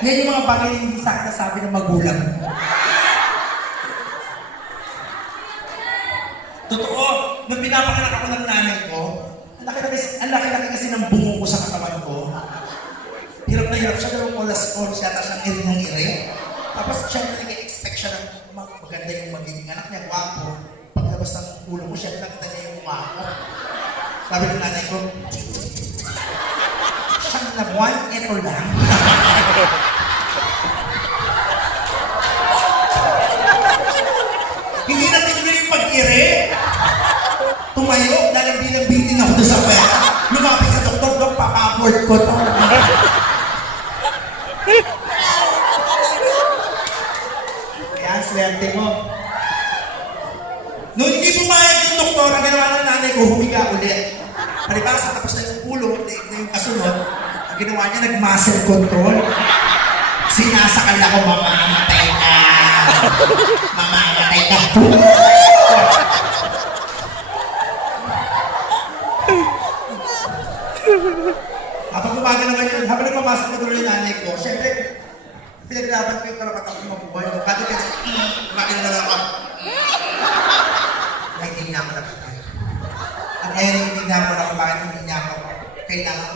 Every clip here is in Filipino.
Yan yung mga bagay na hindi sa akin nasabi ng magulang mo. Totoo, nung pinapanganak ako ng nanay ko, ang laki-laki kasi ng bungo ko sa katawan ko. Hirap na hirap siya, dalawang oras-oras yata siyang iri ng iri. Tapos siya nag-expect siya ng maganda yung magiging anak niya, gwapo. Paglabas ng ulo ko siya, nakita niya yung mukha ko. Sabi ng nanay ko, siyang na buwan, eto lang. Hindi na tinuloy yung pag-iri. Tumayo, lalambing-lambitin ako doon sa pera. Lumapit sa doktor, dok, papa-abort ko to. Kaya, swerte mo. Noong hindi pumayag yung doktor, ang ginawa ng nanay ko, humiga ulit. Palibasa, tapos na yung ulo, na yung kasunod, ang ginawa niya, nag-muscle control. Sinasakal ako, mamamatay ka. Mamamatay ka. Habang umaga naman yun, habang nagmamasok na tuloy yung nanay ko, syempre, pinaglaban ko yung karapatan ko mabuhay. Kado ka na, umaga na naman ako. Hindi niya ako napatay. At ngayon, hindi niya ako na kung bakit hindi niya ako kailangan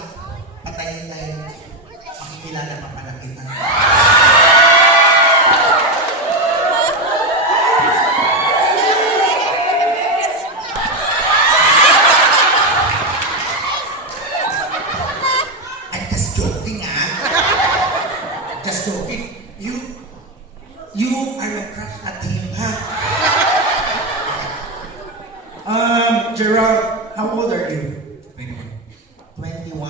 patayin na yun. Makikilala pa pala kita. I'm just joking, ah. Just joking. You are your crush at him, ha? Gerald, how old are you? 21.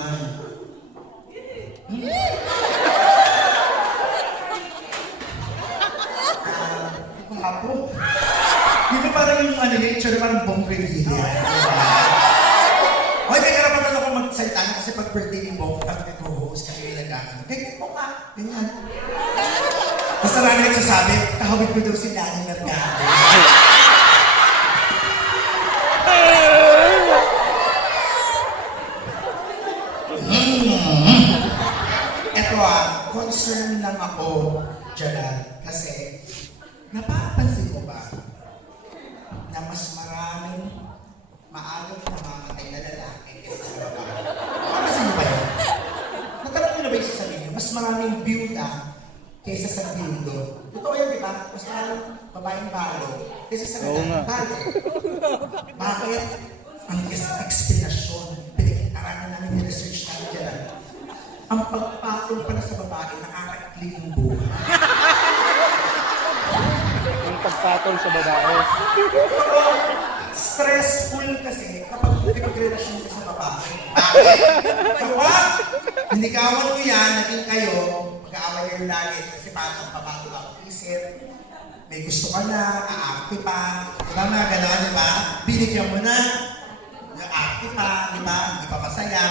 Papo? Di ba parang yung ano yun, tsura parang Bong Revilla? Okay, may karapatan ako magsalita na kasi pag birthday ni Bong, kami nag-host, kami nag-ano. Ganyan po ka, ganyan. Basta marami nagsasabi, kahawit ko daw si Lani Mercado. Eto concern lang ako, Gerald, kasi napapansin mo ba na mas maraming maagang namamatay na lalaki kaysa sa babae? Napapansin mo ba yun? Natanong mo na ba yung sasabihin niyo? Mas maraming byuda kaysa sa byudo. Totoo yun, di ba? Mas maraming babaeng balo kaysa sa lalaking balo. Bakit? Ang explanation, pinag-aralan namin yung research namin dyan. Ang pagpatol pala sa babae, nakaka-ikli yung buhay. Ang pagpatol sa babae. Stressful kasi kapag nag-relasyon ka sa babae. Bakit? Kapag niligawan mo yan, naging kayo, mag-aaway kayo lagi kasi parang pabago ka ang isip, may gusto ka na, aakti pa, di ba mga gano'n, di ba? Binigyan mo na, aakti pa, di ba? Hindi pa masaya.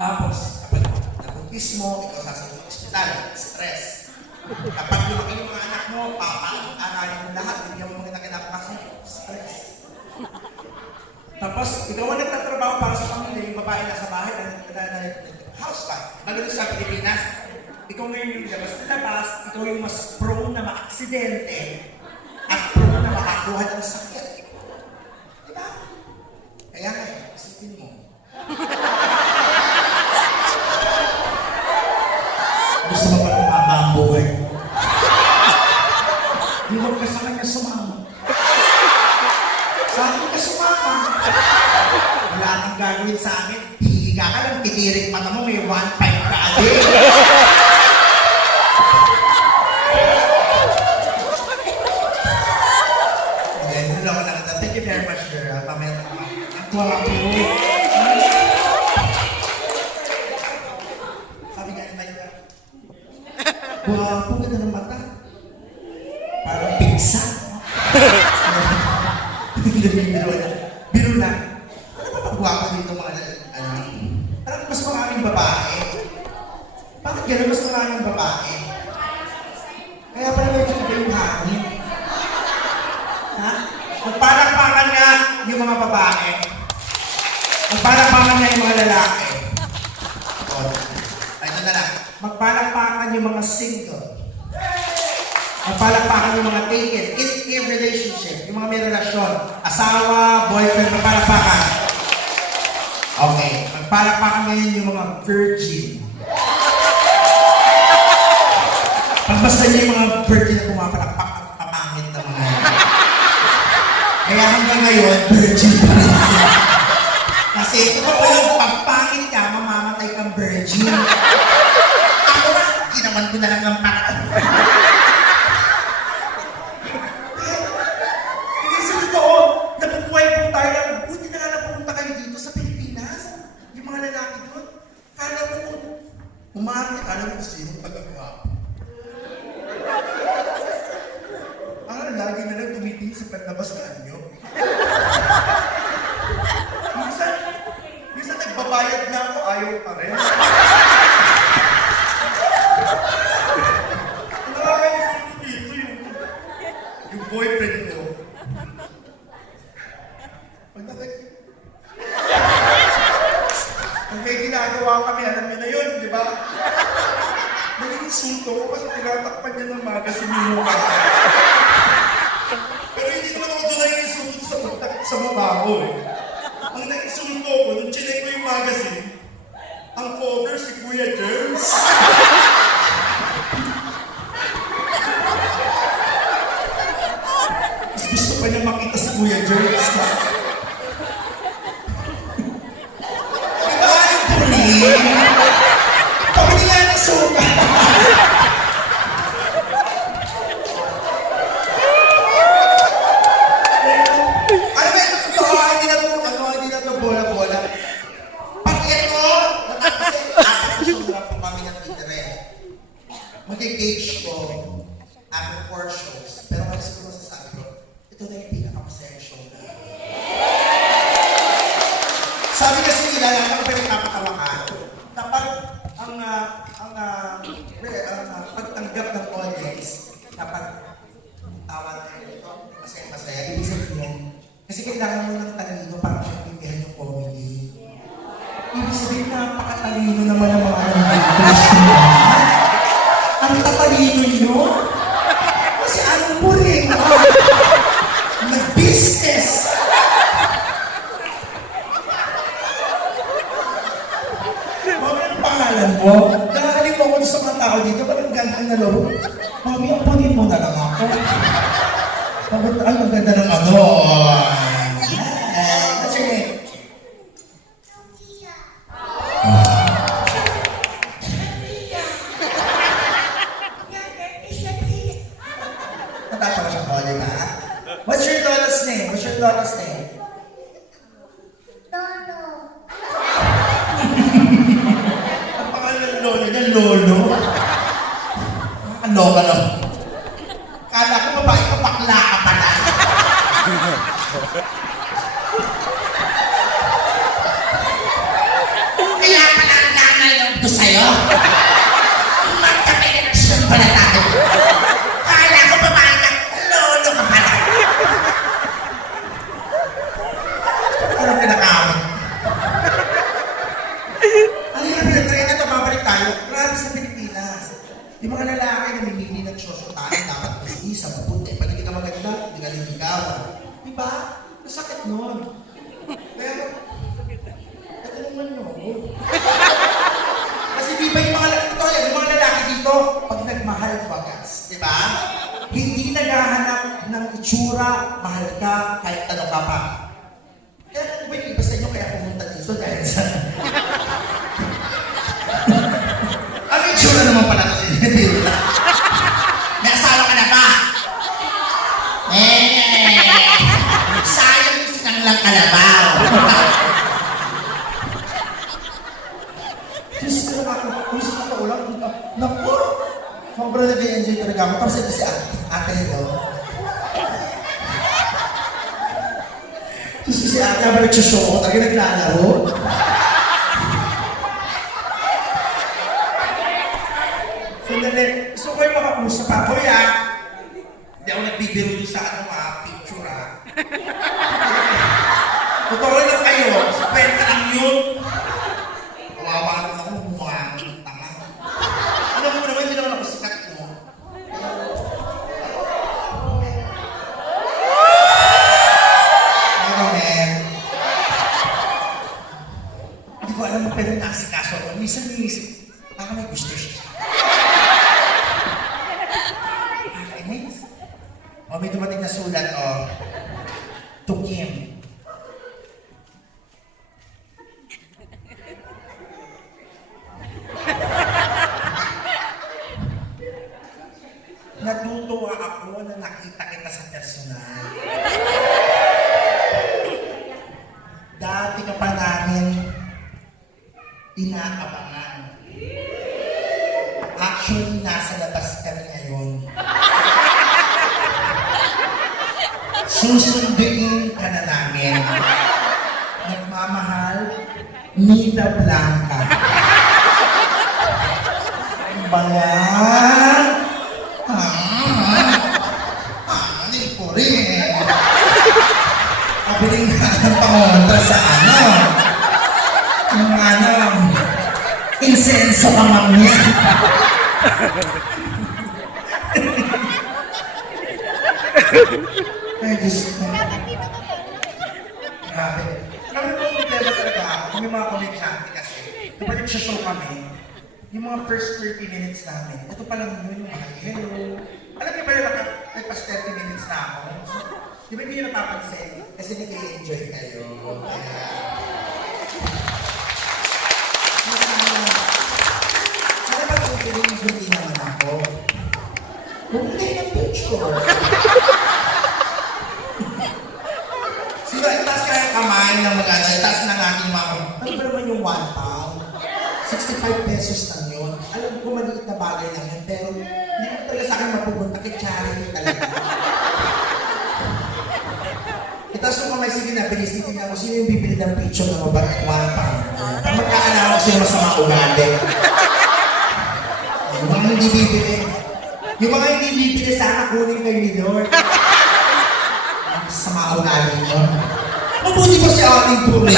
Tapos, kapag nabuntis mo, ikaw sasabihin ng ospital, stress. Kapag lumaki yung mga anak mo, aralin mo lahat, bigyan mo mga kinabukasan, stress. Tapos, ikaw ang nagtatrabaho para sa pamilya, yung babae nasa bahay, housewife. Maganda sa Pilipinas, ikaw ngayon yung labas, ikaw yung mas prone na ma-aksidente at prone na makakuha ng sakit. Diba? Kaya ngayon, isipin mo. Gusto mo ba kumama ang buhay mo? Di huwag ka sa kanya sumama. Sa akin ka sumama. Wala kang gagawin sa akin. Hihiga ka lang, titirik mata mo, may 1.5 ka adi. Hindi lang ako nakita. Thank you very much, girl. Pamaya na ako. Wala po. Sabi nga ni Mike, wapo, ganda ng mata. Parang pigsa. Biro na. Ano ba pag-wapo dito mga parang mas maraming babae. Bakit gano'n mas maraming babae? Kaya pala medyo iba yung hangin. Ha? Magpalakpakan nga yung mga babae. Magpalakpakan nga yung mga lalaki. O, ay, ito na lang. Magpalakpakan yung mga single. Magpalakpakan yung mga taken in a relationship. Yung mga may relasyon. Asawa, boyfriend, magpalakpakan. Okay. Magpalakpakan ngayon yung mga virgin. Pagbasta niyo yung mga virgin na pumapalakpak at papangit na mga yun. Kaya hanggang ngayon, virgin pa rin sila. Kasi totoo yung pagpangit ka, mamamatay kang virgin. Ako na, ginawan ko na lang ang paraan. Hindi sa totoo, nabubuhay po tayo lang. Buti na nga napunta kayo dito sa Pilipinas. Yung mga lalaki doon. Kala mo kung umarte, kala mo kung sino pag-agwapo. Lagi na lang tumitingin sa panlabas na anyo. Minsan nagbabayad na ako, ayaw pa rin. Nakakayos ko dito yung boyfriend ko. Pag may ginagawa kami, alam niyo na yun, di ba? Nag-insulto ko kasi tinatakpan niya ng magazine yung mukha. Pero hindi naman ako doon nag-insulto sa mukha ko eh. Ang nag-insulto ko, nung chinek ko yung magazine, ang cover si Kuya Germs. Mas gusto pa niya makita si Kuya Germs. Diba yung puling? Pabili nga ng sopa. Bola-bola. Pag ito, natapos po kami ng itere. Mag-gauge ko after 4 shows. Pero kaya siguro masasabi ko, ito na yung pinakamasayang show na. Sabi kasi nila, lahat ako pinagkakatawa ka. Kapag ang pagtanggap ng audience, kapag tawa na ito, masaya-masaya, ibig sabihin, kasi kailangan mo ng talino para maintindihan yung comedy. Ibig sabihin, napakatalino naman ang mga nandito. Ang tatalino nyo? Kasi anong puring? Nag-business! Mami, anong pangalan mo? Nakakalim mo ako sa mga tao dito, parang gantang na loob. Mami, apunin mo na lang ako. Ay, maganda ng ano. What's your name? Sophia. Natatawa siya ko, di ba? What's your lola's name? What's your lola's name? Lolo. Ang pangalan ng lolo niya, Lolo. Ano ka lang? Kala ko babae ka, bakla ka pala. Kaya pala ang nangalong ko sa'yo. Magka-relasyon pala tayo. Kala ko babae ka, lolo ka pala. Parang pinakawin. Ang hirap pinag-train ito, babalik tayo. Grabe sa Pilipinas. Yung mga lalaki na mimili ng shoshotahan, dapat isa, mabuti. Pag hindi ka maganda, hindi ka liligawan. Diba? Masakit nun. Pero, natanungan niyo ako. Kasi di ba yung mga lalaki dito, pag nagmahal bagas, diba? Hindi naghahanap ng itsura, mahal ka, kahit ano ka pa. Kaya ano ba yung iba sa inyo kaya pumunta dito dahil sa... Ano yung itsura naman pala kasi dito? May asawa ka na ba? Sayang yung sinanglang kalabaw. Diyos ko naman, kung sa totoo lang, naku, sobrang nag-enjoy talaga ako. Tapos ito si ate ito. Diyos ko si ate, habang nag-show ko, talaga naglalaro. Sandali, gusto ko yung makausap pa. Kuya, hindi ako nagbibiro yung sa picture Totoo lang kayo, sa kwenta lang yun. Kawawa lang ako, mukha ng tanga. inaasikaso ako. Minsan niisip, baka may gusto siya. Okay, next. O, may dumating na sulat, o. To Kim. Natutuwa ako na nakita kita sa personal. Dati ka pa namin inaabangan. Actually, nasa labas kami ngayon. Susunduin ka na namin. Nagmamahal, Nida Blanca. Ang bayan. Anin po rin. Kabiling na ng pangontra sa ano. Yung ano, insenso ka mamya. Ay, Diyos ko. Grabe. Kami po problema talaga ako. Kung yung mga komedyante kasi, kapag nagsashow kami, yung mga first 30 minutes namin, ito pa lang yun, yung mga hello. Alam niyo ba yun, may pas 30 minutes na ako. Di ba hindi nyo napapansin? Kasi nag-i-enjoy kayo. Kaya... Sana ba kung hindi naman ako? Bumigay ng picture. Sino, itaas ka yung kamay ng mag-ano, itaas na natin yung mga, ano ba naman yung 1 pound? 65 pesos lang yun. Alam ko maliit na bagay lang yun, pero hindi ko talaga sa akin mapupunta kay charity talaga. Itaas yung kamay, sige na, bilis tingnan mo, sino yung bibili ng picture na mabait 1 pound? Ang magkaalam ko sino masama ugali. Yung mga hindi bibili. Yung mga hindi bibili, sana kunin kayo ni Lord. Sama ugali mo. Mabuti ba si ating puri?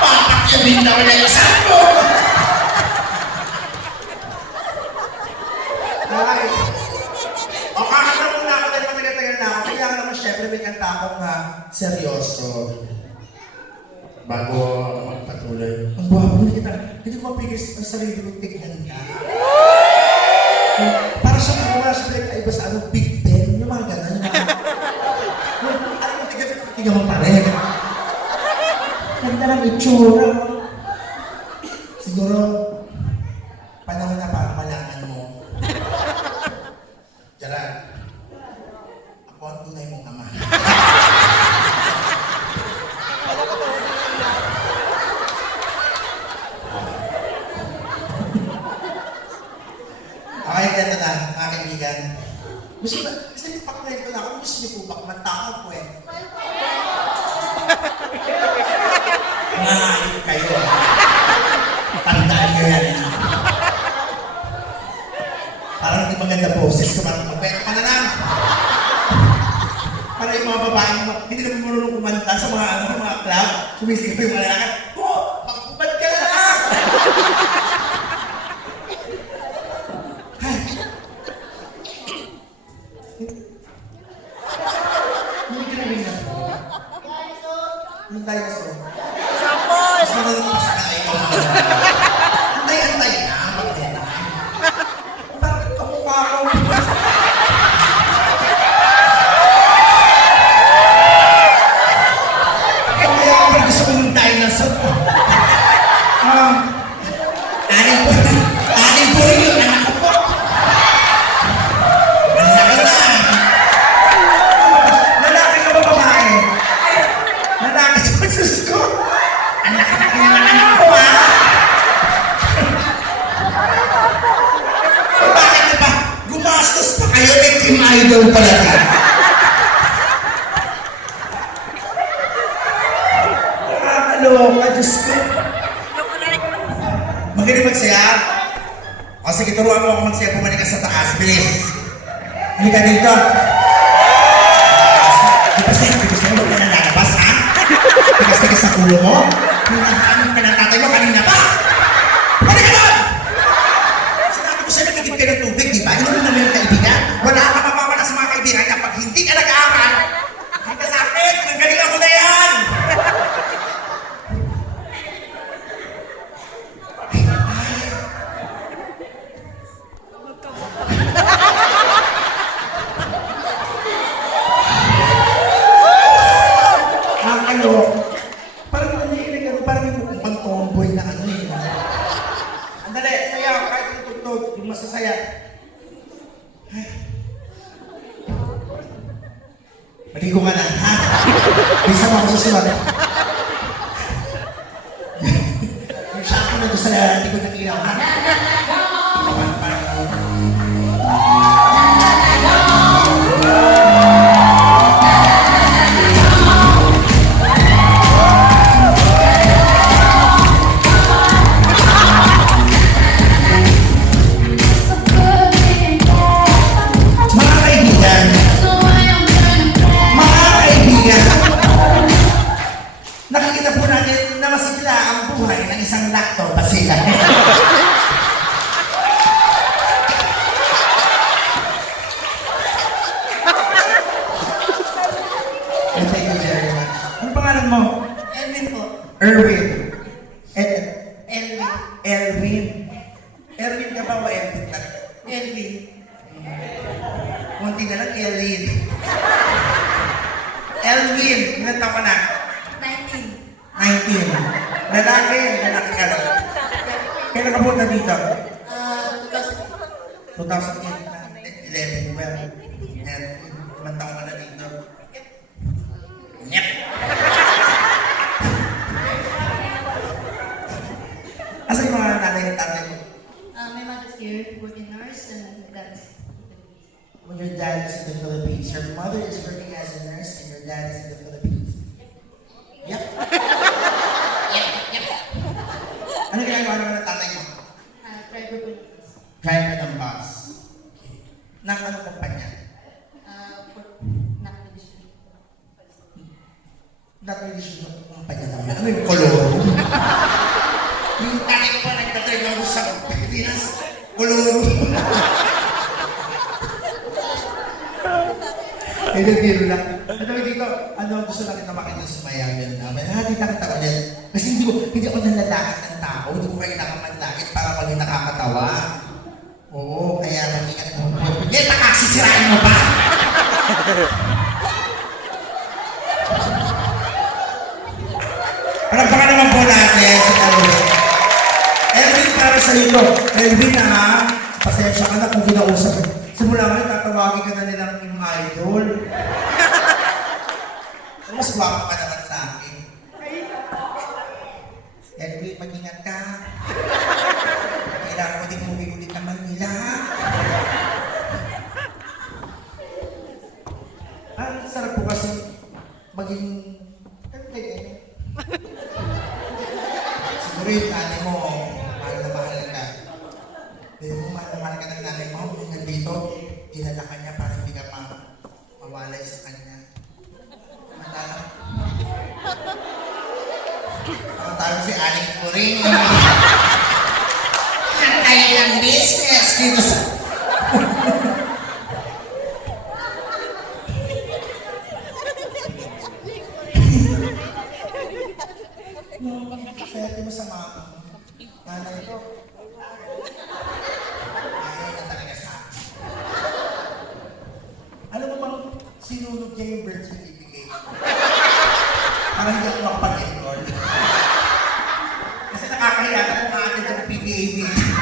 Papakyamin na wala yung sako! Ay! O, kakanta muna ako dahil matagal-tagal na ako. Kaya naman syempre may kanta akong seryoso. Bago ako magpatuloy. Ang buha ko, hindi ko mapigil ang sarili kong tignan ka. Para siya iba sa ano, Big Ben, yung mga gano'n. Tingnan mo pa rin. Ganda ng itsura. Siguro, panahon na para malaman mo. Gerard, ako ang tunay mong ama. Okay, ganda na, mga kaibigan. Gusto niyo pakwento na ako, gusto niyo po ba kumanta ako kwento? Mahayop kayo. Tandaan nyo yan. Parang hindi maganda boses ko, parang magkwento ka na lang. Para yung mga babaeng, hindi naman marunong kumanta sa mga, mga club, sumisigap yung mga lalaki, oh, pakubad ka na lang! Hindi ka na rin na po. Yung dinosaur. Sampol! Mas marunong pa sa kanay ko. Antay-antay na, magdena. Bakit kamukha ko? Kaya ako gusto ko yung dinosaur. Anin po rin yung anak ko po. Lalaki na. Lalaki ka ba babae? Lalaki sa Diyos ko. Anak na anak ko ha. Bakit na ba? Gumastos pa kayo, may Kim Idol pala ka. Nakakaloka, Diyos ko. Magaling magsayaw? O sige, turuan mo ako magsayaw, bumalik ka sa taas, bilis. Halika dito. Tigas na, huwag ka na lalabas, ha? Tigas sa ulo mo. Hinahanap ka ng tatay mo kanina pa. Halika doon! Sinabi ko sa'yo, nagigit ka ng tubig, di ba? Hindi mo naman yung kaibigan. Wala ka mapapala sa mga kaibigan kapag hindi ka nag-aaral. Hindi ka sa akin, nanggalingan mo na yan! masasaya. Ay. Maligo ka na, ha? Bisa mo ako susunod. Yung shampoo na doon sa likod ng ilaw, ha? Mga kaibigan, nakikita po natin na masigla ang buhay ng isang lacto bacilla. Thank you very much. Anong pangalan mo? Elvin po. Erwin. Elvin. Elwin. Erwin ka ba o Elvin ka? Elvin. Munti na lang, Elwin. Elwin, ilan taon ka na? 19. 19. Lalaki ka na. Kailan ka punta dito? 2000. 2008, 11, 12. And ilang taon ka na dito? Nyep. Asa yung mga nanay at tatay mo? My mother's here, working nurse, and my dad's When your dad is in the Philippines, your mother is working as a nurse and your dad is in the Philippines. Yep. Ano ginagawa naman ng tatay mo? driver po nurse. Driver ng bus. Okay. Nang anong kumpanya? For knock division. Not really sure yung kumpanya namin. Ano yung kolor? Yung tatay ko pa nagtatry ng bus sa Pilipinas. Kolor. Biro lang. Ano dito? Ano gusto lang kita makita sa Mayaman namin? Tita kita ulit. Kasi hindi ako nalalakit ng tao. Hindi ko kayo nakamanlakit para maging nakakatawa. Oo, kaya mag-ingat mo. Yan, nakasisirain mo ba? Palagpakan naman po natin sa Elvin. Elvin, para sa ito. Elvin, ha? Pasensya ka na kung kinausap. Simula ngayon, tatawagin ka na nilang yung idol. Mas guwapo ka naman sa akin. Elvin, mag-ingat ka. Kailangan ko din ulit ng Manila. Ang sarap po kasi maging... Siguro yung nanay mo, mahal na mahal ka. Dito mo mahal na mahal ka ng nanay mo, kung nandito, dinala ka niya para hindi ka mawalay sa kanya. Matala. Matala si Aling Puring. Ang kaya ng business dito sa... Swerte mo sa mama mo. Nanay ko. Ayaw na talaga sa akin. Alam mo bang sinulog niya yung birth certificate? Para hindi ako makapag-enroll. Kasi nakakahiya na kung maatin ng PTA meeting.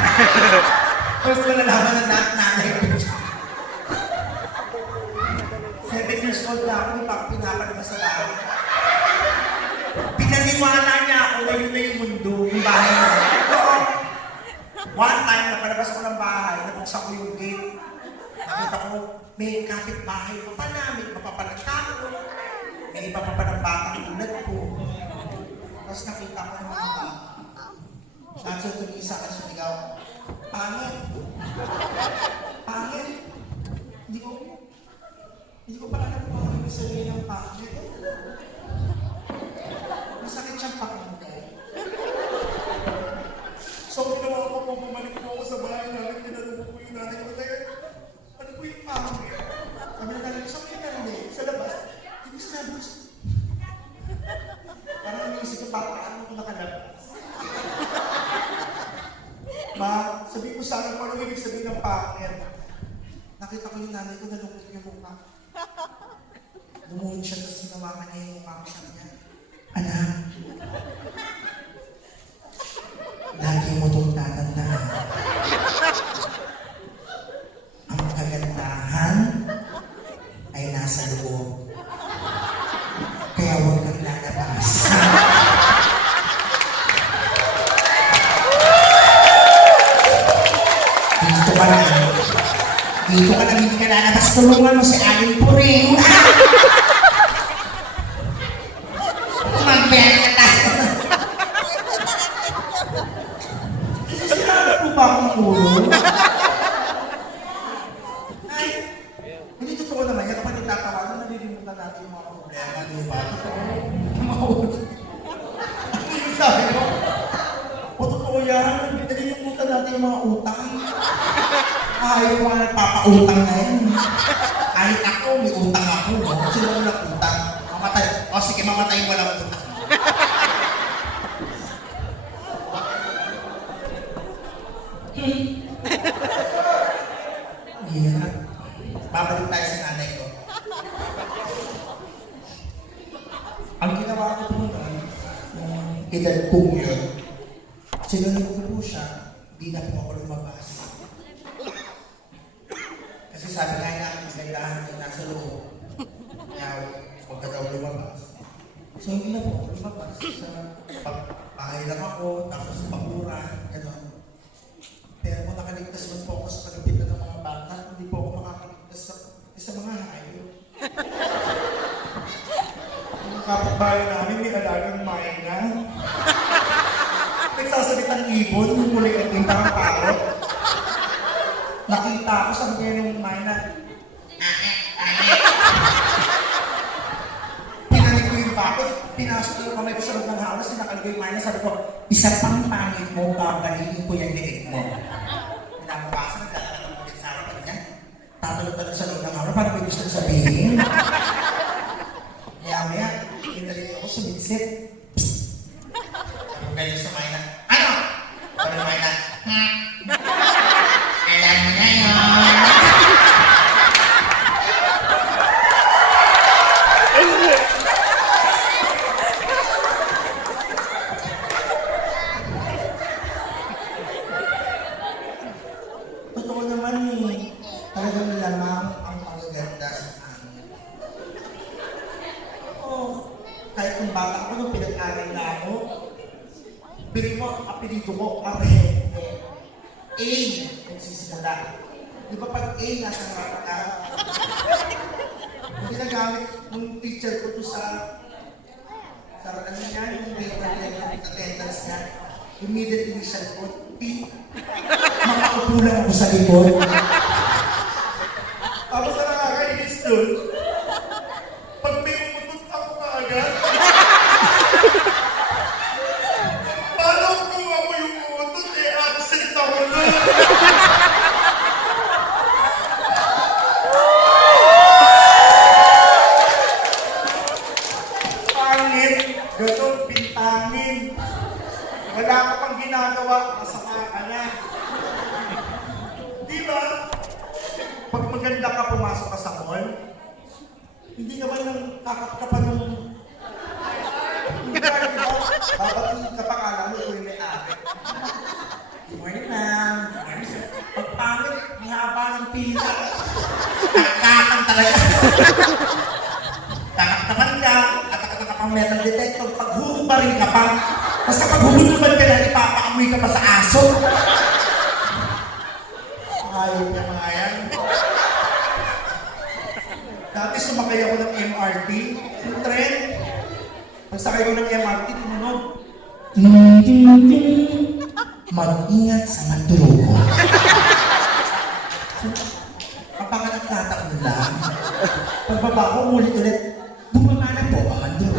Tapos malalaman na lahat nanay ko. 7 years old na ako, hindi pa ako pinapalabas sa bahay. Pinaniwala niya ako na yun na yung mundo, yung bahay na. Oo. One time, napalabas ako ng bahay, nabuksan ko yung gate. Nakita ko, may kapit-bahay pa pa namin, mapapanagkako. May iba pa pa ng batang tulad ko. Tapos nakita ko ng mga bata. Nasa tumisa ka sumigaw, pangit. Pangit. Hindi ko pa alam kung ano ibig sabihin ng pangit. Masakit siyang pakinggan. So, ginawa ko po, bumalik po ako sa bahay namin, tinanong ko yung nanay ko, ano po yung pangit? Sabi na nanay ko, saan kita hindi? Sa labas. Hindi sa labas. Parang iniisip ko, paano ko nakalabas? Ma, sabi ko sa akin kung ano ibig sabihin ng pangit. Nakita ko yung nanay ko, nalungkot yung mukha. Lumuhod siya, tapos hinawakan niya yung mukha ko sa niya. Anak, lagi mo itong tatandaan. ka na. Dito ka lang hindi ka lalabas, tulungan mo si Aling Puring. Magbenta tayo. Sasira po ba akong ulo? Ay, hindi totoo naman yan. Kapag itatawanan, nalilimutan natin yung mga problema. Di ba? Totoo. Mga ulo. Ano sabi mo? O totoo yan. Nalilimutan natin yung mga utang. Ayaw mga nagpapautang na yan. Kahit ako, may utang ako. No? Sino walang utang? Mamatay. O sige, mamatay yung walang utang. Yeah. Babalik tayo sa nanay ko. Ang ginawa ko po noon, nung edad kong yun, sinunod ko po siya, di na po ako lumabas. Kasi sabi nga niya, magandaan ko nasa loob. Kaya huwag ka daw lumabas. So hindi na po ako lumabas. Sa bahay lang ako, tapos sa bakura, gano'n. Pero kung nakaligtas man po ako sa pagkapitan ng mga bata, hindi po ako makakaligtas sa mga hayop. Yung kapitbahay namin, may alagang maina. Nagsasalit ang ibon, yung muling at yung parang parot. Nakita ako sa mga yung maina. Pinanig ko yung bakit, pinasok yung kamay ko sa loob ng halos, sinakal ko yung maina, sabi ko, isa pang pangit mo, babalihin ko yung liig mo. Pinapabasa, naglalakad ulit sa harapan niya. Tatalog-talog sa loob ng halos, parang may gusto ko sabihin. Maya-maya, pinalik ako, sumitsit. Sabi ko ganyan sa maina, ano? Sabi ng maina, alam mo na yun. Totoo naman eh. Talagang lamang ang magaganda sa amin. Oo. Kahit kung bata ako nung pinag-aral na ako, bili mo ang apelido mo, Arhe. A, nagsisimula. Di ba pag A, nasa harap ka? Yung ginagamit ng teacher ko to sa ano niya, yung attendance niya, yung middle initial ko, T. Makaupo lang ako sa likod. Ako sa nakakainis doon, pag may umutot ako kaagad, paano kung ako yung umutot, absent ako doon. Pangit, ganon, pintangin. Wala ka pang ginagawa, masama ka na. Di ba? Pag maganda ka, pumasok ka sa mall, hindi naman nang kakap ka pa nung... Hindi ka, di ba? Babatiin ka pa, kala mo, ito yung may-ari. Good morning, ma'am. Good morning, sir. Pag pangit, ang haba ng pila. Kakakang talaga. Kakaktapan ka, katakata ka pang metal detector, pag huhubarin ka pa, kasi kapag humutuban ka na, ipapaamoy ka pa sa aso. Ayaw niya mga yan. Dati sumakay ako ng MRT, yung tren. Pagsakay ko ng MRT, tumunog. Mag-ingat sa mandrugo. Kapag nagtataon lang, pagbaba ko ulit-ulit, bumaba na po ang mandrugo.